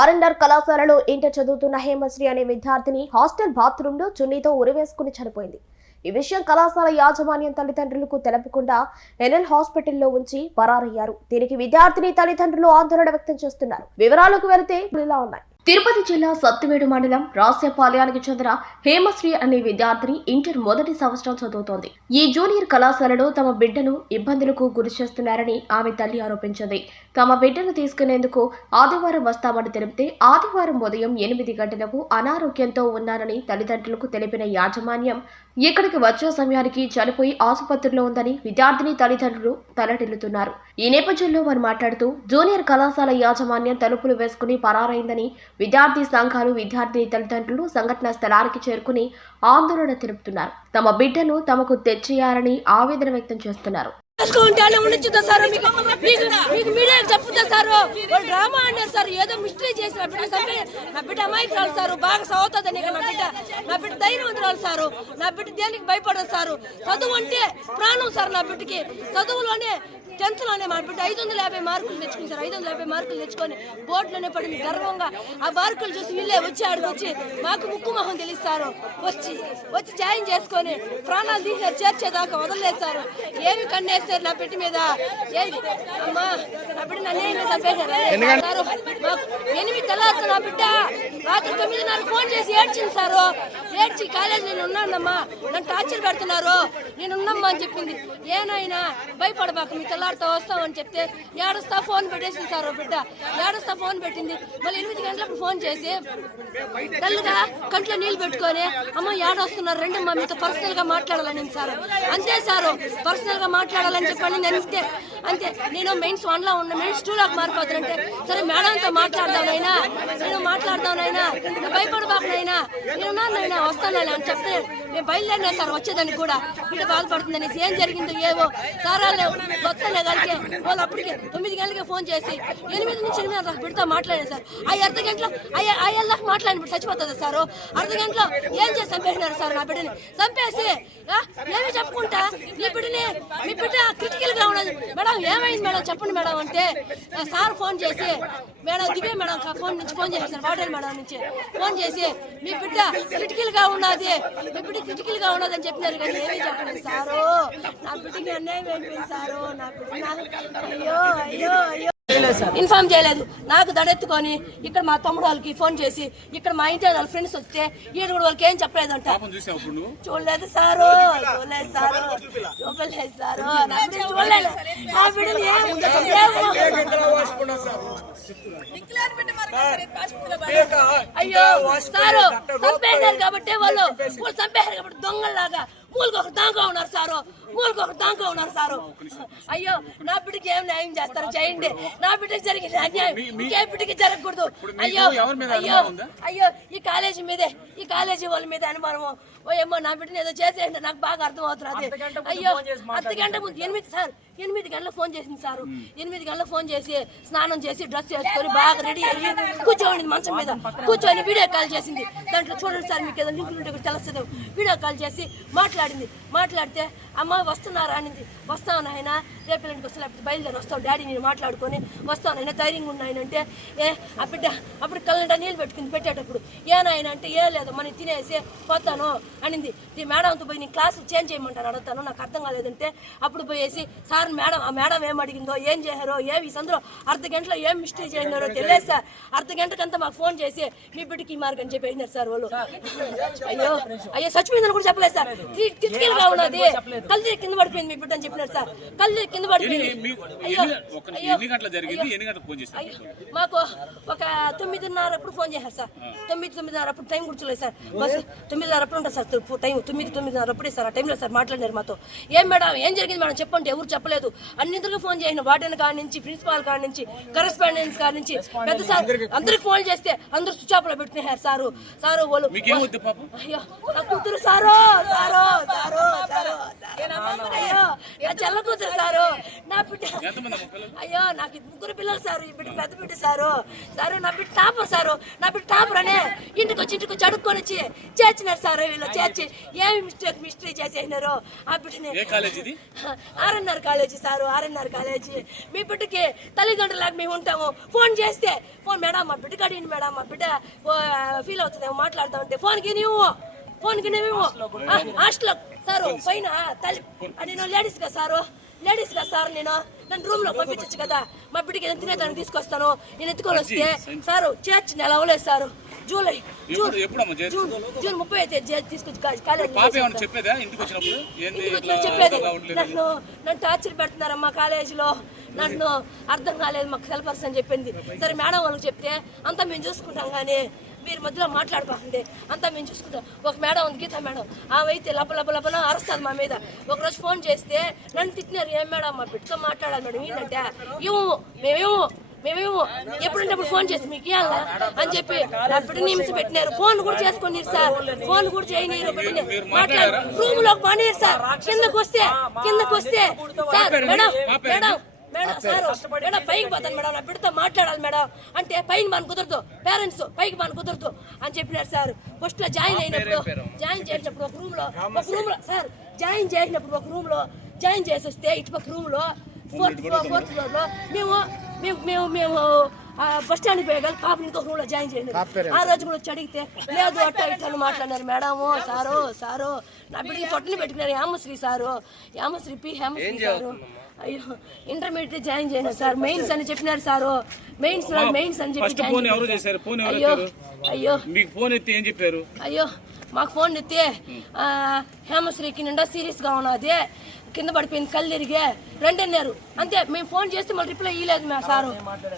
RNR కళాశాలలో inter చదువుతున్న హేమశ్రీ అనే విద్యార్థిని హాస్టల్ బాత్రూమ్లో చున్నీతో ఉరివేసుకుని చనిపోయింది. ఈ విషయం కళాశాల యాజమాన్యం తల్లిదండ్రులకు తెలపకుండా ఎన్ఎల్ హాస్పిటల్లో ఉంచి పరారయ్యారు. దీనికి విద్యార్థిని తల్లిదండ్రులు ఆందోళన వ్యక్తం చేస్తున్నారు. వివరాలకు వెళితే ఇలా ఉన్నాయి. తిరుపతి జిల్లా సత్తివేడు మండలం రాస్యపాలయానికి చెందిన హేమశ్రీ అనే విద్యార్థిని ఇంటర్ మొదటి సంవత్సరం చదువుతోంది. ఈ జూనియర్ కళాశాలలో తమ బిడ్డను ఇబ్బందులకు గురి చేస్తున్నారని ఆమె తల్లి ఆరోపించింది. తమ బిడ్డను తీసుకునేందుకు ఆదివారం వస్తామని తెలిపితే ఆదివారం ఉదయం ఎనిమిది గంటలకు అనారోగ్యంతో ఉన్నారని తల్లిదండ్రులకు తెలిపిన యాజమాన్యం ఇక్కడికి వచ్చే సమయానికి చనిపోయి ఆసుపత్రిలో ఉందని విద్యార్థిని తల్లిదండ్రులు తలటిల్లుతున్నారు. ఈ నేపథ్యంలో వారు మాట్లాడుతూ జూనియర్ కళాశాల యాజమాన్యం తలుపులు వేసుకుని పరారైందని విద్యార్థి సంఘాలు విద్యార్థి తల్లిదండ్రులు సంఘటనా స్థలానికి చేరుకుని ఆందోళన తెలుపుతున్నారు. తమ బిడ్డను తమకు తెచ్చేయాలని ఆవేదన వ్యక్తం చేస్తున్నారు. డ్రామా అన్నారు సార్. ఏదో మిస్టరీ చేసి నా బిడ్డ నా బిడ్డ అమాయకురాలు సార్. బాగా చదువుతుంది నా బిడ్డ. నా బిడ్డ ధైర్యవంతురాలు సార్. నా బిడ్డ దేనికి భయపడదు సార్. చదువు అంటే ప్రాణం సార్ నా బిడ్డకి. చదువులోనే టెన్త్లోనే మా బిడ్డ ఐదు వందల యాభై మార్కులు తెచ్చుకుని సార్ ఐదు వందల యాభై మార్కులు తెచ్చుకొని బోర్డులోనే పడింది. గర్వంగా ఆ మార్కులు చూసి వీళ్ళే వచ్చి ఆడికి వచ్చి మాకు ముక్కు మొహం తెలుస్తారు వచ్చి వచ్చి జాయిన్ చేసుకొని ప్రాణాలు తీసారు చేర్చేదాకా వదిలేస్తారు ఏమి కన్నేస్తారు నా పెట్టి మీద? ఏది? అమ్మా నా బిడ్డ సారు, ఎనిమిది తెల్లారు నా బిడ్డ. రాత్రి తొమ్మిదిన్నర ఫోన్ చేసి ఏడ్చింది సారు. ఏడ్చి కాలేజ్ నేను ఉన్నానమ్మా. నన్ను టార్చర్ పెడుతున్నారు. నేను ఉన్నమ్మా అని చెప్పింది. ఏనాయనా భయపడబాక మీ తెల్లారితో వస్తామని చెప్తే ఏడుస్తా ఫోన్ పెట్టేసింది సార్ బిడ్డ. ఏడుస్తా ఫోన్ పెట్టింది. మళ్ళీ ఎనిమిది గంటలకు ఫోన్ చేసి తెల్లగా కంట్లో నీళ్ళు పెట్టుకొని అమ్మ ఏడొస్తున్నారు రెండు అమ్మ మీతో పర్సనల్గా మాట్లాడాలని సార్. అంతే సారు పర్సనల్గా మాట్లాడాలని చెప్పండి అంతే. అంతే. నేను మెయిన్స్ వన్లో ఉన్న మెయిన్స్ టూ లోకి సరే మేడంతో మాట్లాడదానైనా నేను మాట్లాడదానైనా భయపడబాకనైనా నేను ఉన్నానైనా వస్తానైనా అని చెప్తే మేము బయలుదేరినా సార్ వచ్చేదాన్ని కూడా బిడ్డ బాధపడుతుందని ఏం జరిగిందో ఏవో సారాలు వస్తానే కలిగే వాళ్ళు అప్పటికే తొమ్మిది గంటలకి ఫోన్ చేసి ఎనిమిది నుంచి ఎనిమిది దాకా బిడ్డతో మాట్లాడాను సార్. ఆ అర్ధ గంటలో అయ్యా ఆ మాట్లాడినప్పుడు మాట్లాడిన బిడ్డ చచ్చిపోతుంది సార్? అర్ధ గంటలో ఏం చేసి చంపేసినారు సార్ నా బిడ్డని? చంపేసి ఏమి చెప్పుకుంటా? ఇప్పుడునే బిడ్డని మీ బిడ్డ క్రిటికల్గా ఉన్నది. మేడం ఏమైంది మేడం? చెప్పండి మేడం అంటే సార్ ఫోన్ చేసి మేడం దివ్య మేడం ఫోన్ నుంచి ఫోన్ చేశారు వాటర్ మేడం నుంచి. ఫోన్ చేసి మీ బిడ్డ క్రిటికల్గా ఉన్నది మీ బిడ్డ క్రిటికల్గా ఉన్నది అని చెప్పినారు కానీ ఏమీ చెప్పండి సారు. నా బిడ్డకి అన్యాయం అయిపోయింది సారు. నా బిడ్డ అయ్యో అయ్యో అయ్యో. ఇన్ఫార్మ్ చేయలేదు. నాకు దడెత్తుకొని ఇక్కడ మా తమ్ముడు వాళ్ళకి ఫోన్ చేసి ఇక్కడ మా ఇంటి వాళ్ళ ఫ్రెండ్స్ వస్తే ఈడు కూడా వాళ్ళకి ఏం చెప్పలేదంట. చూడలేదు సారు. చూడలేదు సారు. చూడలేదు. సారు? నా బిడ్డ చూడలేదు అయ్యో సారు చంపేశారు కాబట్టి వాళ్ళు వాళ్ళు చంపేశారు కాబట్టి దొంగల్లాగా మూలకు ఒక దాంగా ఉన్నారు సారు. మూలకు ఒక దాంగా ఉన్నారు సారు. అయ్యో నా బిడ్డకి ఏం న్యాయం చేస్తారు? చేయండి. నా బిడ్డకి జరిగిన అన్యాయం ఇంకే బిడ్డకి జరగకూడదు. అయ్యో ఎవరి మీద అయ్యో? అయ్యో ఈ కాలేజీ మీదే ఈ కాలేజీ వాళ్ళ మీద అనుమానము. ఓ ఏమో నా బిడ్డని ఏదో చేసేయండి. నాకు బాగా అర్థం అవుతున్నది అయ్యో అర్ధ గంట ముందు ఎనిమిది సార్ ఎనిమిది గంటలకు ఫోన్ చేసింది సారు. ఎనిమిది గంటలకు ఫోన్ చేసి స్నానం చేసి డ్రెస్ చేసుకొని బాగా రెడీ అయ్యి కూర్చోండి మంచం మీద. కూర్చొని వీడియో కాల్ చేసింది. దాంట్లో చూడండి సార్ మీకు ఏదో లింక్ ఉంటే తెలుస్తుంది. వీడియో కాల్ చేసి మాట్లాడింది. మాట్లాడితే అమ్మ వస్తున్నారా? అనింది. వస్తాను ఆయన రేపు ఎల్లుండికి వస్తా లేకపోతే బయలుదేరి వస్తాం డాడీ నేను మాట్లాడుకొని వస్తాను ఆయన ధైర్యంగా ఉన్నాయనంటే ఏ ఆ బిడ్డ అప్పుడు కళ్ళంట నీళ్ళు పెట్టుకుంది పెట్టేటప్పుడు. ఏనాయన అంటే ఏ లేదు మనం తినేసి పోతాను. అనింది. ఈ మేడంతో పోయి నీ క్లాస్ చేంజ్ చేయమంటాను అడుగుతాను. నాకు అర్థం కాలేదంటే అప్పుడు పోయేసి సార్ మేడం ఆ మేడం ఏం అడిగిందో ఏం చేశారో ఏమి సందులో అర్ధ గంటలో ఏం మిస్టేక్ చేసినారో తెలియదు సార్. అర్ధ గంటకంతా మాకు ఫోన్ చేసి మీ బిడ్డకి ఈ మార్గం చెప్పేసినారు సార్ వాళ్ళు. అయ్యో అయ్యో చచ్చిపోయిందని కూడా చెప్పలేదు సార్. క్రిటికల్ గా ఉన్నది. కళ్ళు కింద పడిపోయింది మీ బిడ్డ అని చెప్పినారు సార్. కళ్ళు కింద పడిపోయింది. మాకు ఒక తొమ్మిదిన్నర అప్పుడు ఫోన్ చేశారు? సార్. తొమ్మిది తొమ్మిదిన్నర అప్పుడు టైం కూర్చోలేదు సార్. బస్ తొమ్మిదిన్నర అప్పుడు ఉంటుంది సార్ టైం తొమ్మిది తొమ్మిదిన్నర అప్పుడే సార్ ఆ టైంలో సార్ మాట్లాడినారు మాతో. ఏం మేడం ఏం జరిగింది మేడం? చెప్పండి ఎవరు చెప్పలేదు. అన్నింటికి ఫోన్ చేసిన వార్డెన్ కాడి నుంచి ప్రిన్సిపాల్ కాడి నుంచి కరెస్పాండెన్స్ కాడి నుంచి. పెద్ద సార్ అందరికి ఫోన్ చేస్తే అందరూ స్విచ్ ఆఫ్లో పెట్టినారు సారు. సారు వాళ్ళు నా కూతురు సారో సారో. సారో అయ్యో నా చెల్ల కూతురు సారు. నా బిడ్డ అయ్యో నాకు ముగ్గురు పిల్లలు సారు. ఈ బిడ్డ పెద్ద బిడ్డ సారు. సారు నా బిడ్డ టాపర్ సారు. నా బిడ్డ టాపర్ అనే ఇంటికి వచ్చి ఇంటికి వచ్చి అడుక్కొని వచ్చి చేర్చినారు సారు. వీళ్ళు చేర్చి ఏమి మిస్టేక్ మిస్టరీ చేసేసినారు? ఆ బిడ్డని RNR college sir RNR college. మీ బిడ్డకి తల్లిదండ్రులకు మేము ఉంటాము. ఫోన్ చేస్తే ఫోన్ మేడం మా బిడ్డ కడిగింది మేడం మా బిడ్డ ఫీల్ అవుతుందేమో మాట్లాడుతూ ఉంటే ఫోన్కి నీవు ఫోన్కి నీవు హాస్టల్లో సారు పైన తల్లి అది నేను లేడీస్ కదా సారు లేడీస్ కదా సార్ నేను. నన్ను రూమ్లో పంపించచ్చు కదా. మా బిడ్డకి ఏదైనా తినేదాన్ని తీసుకొస్తాను. నేను ఎత్తుకొని వస్తే సారు చేర్చి నెల అవ్వలేదు sir? July June June? June ముప్పై అయితే తీసుకొచ్చి కాలేజ్ చెప్పేదా? ఇంటికి వచ్చినప్పుడు? నన్ను నన్ను టార్చర్ పెడుతున్నారమ్మా కాలేజీలో. నన్ను అర్థం కాలేదు మాకు సెల్ఫర్స్ అని చెప్పింది. సరే మేడం వాళ్ళకి చెప్తే అంతా మేము చూసుకుంటాం కానీ మీరు మధ్యలో మాట్లాడుకోకండి అంతా మేము చూసుకుంటాం. ఒక మేడం ఉంది గీత మేడం. ఆమె అయితే లప లప లపన అరుస్తుంది మా మీద. ఒకరోజు ఫోన్ చేస్తే నన్ను తిట్టినారు. ఏం మేడం మా బిడ్డతో మాట్లాడాలి మేడం. ఏంటంటే ఏమో మేమేమో మేమేమో ఎప్పుడంటే అప్పుడు ఫోన్ చేసి మీకు ఇవ్వాలా అని చెప్పి నా బిడ్డని హింస పెట్టినారు. ఫోన్ కూడా చేసుకొని సార్. ఫోన్ కూడా చేయనీరు బిడ్డని. మాట్లాడు. రూమ్లో పని సార్. కిందకు వస్తే కిందకు వస్తే sir madam madam madam sir madam పైకి పోతాను మేడం నా బిడ్డతో మాట్లాడాలి మేడం. అంటే పైకి మన కుదరదు పేరెంట్స్ పైకి మన కుదరదు అని చెప్పినారు సార్. ఫస్ట్లో జాయిన్ అయినప్పుడు జాయిన్ చేసినప్పుడు ఒక రూమ్లో ఒక రూమ్లో సార్ జాయిన్ చేసినప్పుడు ఒక రూమ్లో జాయిన్ చేసి వస్తే ఇటుపక్క రూమ్లో ఫోర్త్ ఫోర్త్ ఫ్లోర్లో మేము మేము మేము మేము బస్ స్టాండ్ పోయే కదా పాపని ఇంకొక రూమ్లో జాయిన్ చేయండి. ఆ రోజు కూడా వచ్చి అడిగితే లేదు అట్ట ఇట్లా అని మాట్లాడినారు మేడము సారు సారు. నా బిడ్డకి పొట్టని పెట్టుకున్నారు Yamasri sir. Yamasri P Hemasri sir. అయ్యో ఇంటర్మీడియట్ జాయిన్ చేయను సార్. మెయిన్స్ అని చెప్పినారు సారు. మెయిన్స్ మెయిన్స్ అని చెప్పి ఫస్ట్ జాయిన్ ఫోన్ ఎవరు చేశారు. చేశారు? ఫోన్ ఎవరు అయ్యో అయ్యో. మీకు ఫోన్ ఎత్తి ఏం చెప్పారు? అయ్యో మాకు ఫోన్ ఎత్తే హేమశ్రీకి నిండా సీరియస్గా ఉన్నది. కింద పడిపోయింది కళ్ళు తిరిగే. రెండన్నారు అంతే మేము ఫోన్ చేస్తే మళ్ళీ రిప్లై ఇవ్వలేదు మా సారు.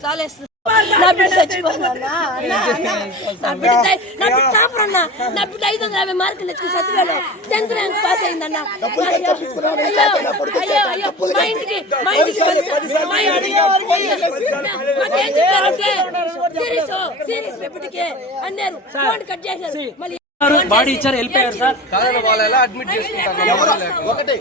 సాలేస్తుంది. నా బిడ్డ చచ్చిపోయినా నా బిడ్డ చై- నా బిడ్డ టాపర్ అన్న నా బిడ్డ ఐదు వందల యాభై మార్కులు ఎత్తుకుని చదివాడు టెన్త్ ర్యాంక్ పాస్ అయిందన్న అయ్యో అయ్యో అయ్యో మా ఇంటికి మా ఇంటికి వచ్చి- మా ఇంటికి మాకేం చెప్పారంటే సీరియస్ సీరియస్ పెప్పటికి అన్నారు ఫోన్ కట్ చేశారు మళ్ళీ బాడీ ఇచ్చారు వెళ్ళిపోయారు సార్ కాదు వాళ్ళు ఎలా అడ్మిట్ చేసుకుంటారు ఒకటి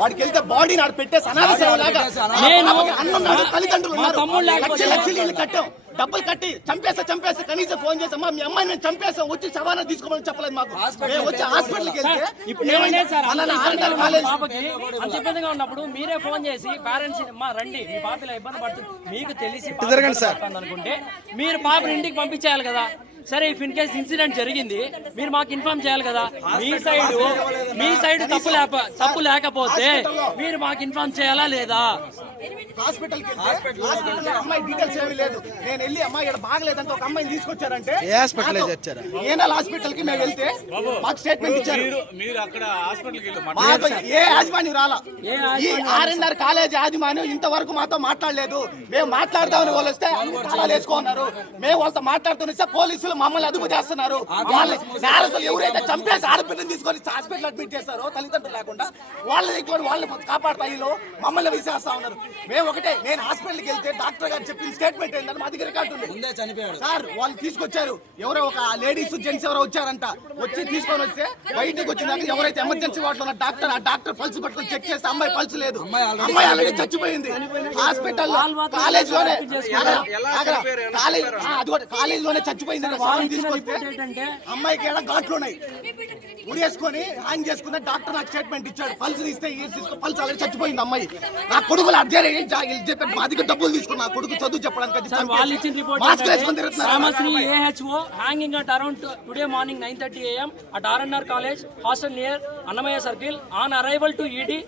వాడికి వెళ్తే బాడీ నాడు పెట్టేసి అనాథలాగా నేను అన్నున్నాడు తల్లిదండ్రులు మా ఉన్నారు. తమ్ముడు లేకపోతే లక్షలు లక్షలు ఇల్లు కట్టాం. డబ్బులు కట్టి చంపేస్తా చంపేస్తా కనీసం ఫోన్ చేసామా మీ అమ్మాయి నేను చంపేస్తాం. వచ్చి సవానా తీసుకోమని చెప్పలేదు మాకు. మేము వచ్చి హాస్పిటల్కి అంత ఇబ్బందిగా ఉన్నప్పుడు మీరే ఫోన్ చేసి పేరెంట్స్ మా రండి మీ పాప ఇలా ఇబ్బంది పడుతుంది. మీకు తెలిసి అనుకుంటే మీరు పాపని ఇంటికి పంపించేయాలి కదా. సరే ఇఫ్ ఇన్ కేస్ ఇన్సిడెంట్ జరిగింది మీరు మాకు ఇన్ఫార్మ్ చేయాలి కదా. మీ సైడ్ మీ సైడ్ తప్పు లేక తప్పు లేకపోతే మీరు మాకు ఇన్ఫార్మ్ చేయాలా లేదా? హాస్పిటల్లో అమ్మాయి డీటెయిల్స్ ఏమీ లేదు. నేను వెళ్ళి అమ్మాయి ఇక్కడ బాగలేదంటే ఒక అమ్మాయిని తీసుకొచ్చారంటే ఏ హాస్పిటల్ తెచ్చారా ఏనాల్ హాస్పిటల్కి మేము వెళ్తే మాకు స్టేట్మెంట్ ఇచ్చారు. మీరు మీరు అక్కడ మాకు మాట్లాడారు ఏ యాజమాన్యం రాలా? ఈ ఆర్ఎన్ఆర్ కాలేజ్ యాజమాన్యం ఇంతవరకు మాతో మాట్లాడలేదు. మేము మాట్లాడదామని వాళ్ళు వస్తే తాళాలు వేసుకున్నారు మేము వాళ్ళతో మాట్లాడుతున్న. పోలీసులు మమ్మల్ని అదుపు చేస్తున్నారు. వాళ్ళ నేరస్తులు ఎవరైతే చంపేసి ఆడపిల్లని తీసుకొని హాస్పిటల్ అడ్మిట్ చేస్తారో తల్లిదండ్రులు లేకుండా వాళ్ళ దగ్గర వాళ్ళని కాపాడతాయిలో మమ్మల్ని విసేస్తా ఉన్నారు. మేము ఒకటే నేను హాస్పిటల్కి వెళ్తే డాక్టర్ గారు చెప్పిన స్టేట్మెంట్ ఏంటంటే మా దగ్గర రికార్డు ఉంది. సార్ వాళ్ళు తీసుకొచ్చారు. ఎవరో ఒక లేడీస్ జెంట్స్ ఎవరో వచ్చారంట. వచ్చి తీసుకొని వస్తే బయటికి వచ్చినాక ఎవరైతే ఎమర్జెన్సీ వాటిలో ఉన్న డాక్టర్ ఆ డాక్టర్ పల్స్ పట్టుకొని చెక్ చేస్తే అమ్మాయి పల్స్ లేదు. అమ్మాయి ఆల్రెడీ చచ్చిపోయింది. హాస్పిటల్ కాలేజ్లోనే కాలేజ్ అది కూడా కాలేజ్లోనే చచ్చిపోయింది వాళ్ళని తీసుకొస్తే ఏంటంటే అమ్మాయికి ఏడ ఘాట్లు ఉన్నాయి? ఉడేసుకొని హ్యాంగ్ చేసుకున్న డాక్టర్ నాకు స్టేట్మెంట్ ఇచ్చాడు. పల్స్ తీసుకో పల్స్ ఆల్రెడీ చచ్చిపోయింది అమ్మాయి. నా కొడుకులు అర్జెంట్ ఏం చెప్పారు మా దగ్గర డబ్బులు తీసుకున్నా నా కొడుకు చదువు చెప్పడానికి సార్ వాళ్ళు ఇచ్చిన report AHO hanging at around today morning nine thirty AM at RNR college hostel near Annamayya circle on arrival to ED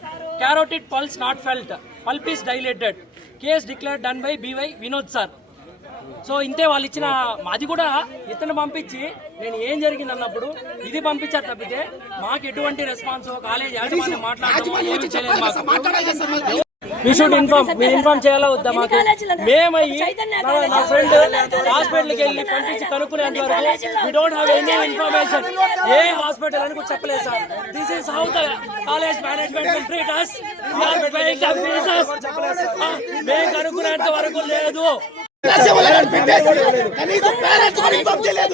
carotid pulse not felt pupil is dilated case declare done by BY Vinod sir so ఇంతే వాళ్ళు ఇచ్చిన అది కూడా ఇతను పంపించి నేను ఏం జరిగింది అన్నప్పుడు ఇది పంపించారు తప్పితే మాకు ఎటువంటి రెస్పాన్స్ కాలేజ్ యాజమాన్యం. వి షుడ్ ఇన్ఫార్మ్ మీరు ఇన్ఫార్మ్ చేయాలా వద్దా మాకు? మేమయ్యి నా ఫ్రెండ్ హాస్పిటల్కి వెళ్ళి పంపించి కనుక్కునేంత వరకు we don't have any information A hospital అని కూడా చెప్పలేదు sir. This is how the college management will treat మేము కనుక్కునేంత వరకు లేదు. కనీసం పేరెంట్స్ కూడా ఇన్ఫార్మ్ చేయలేదు.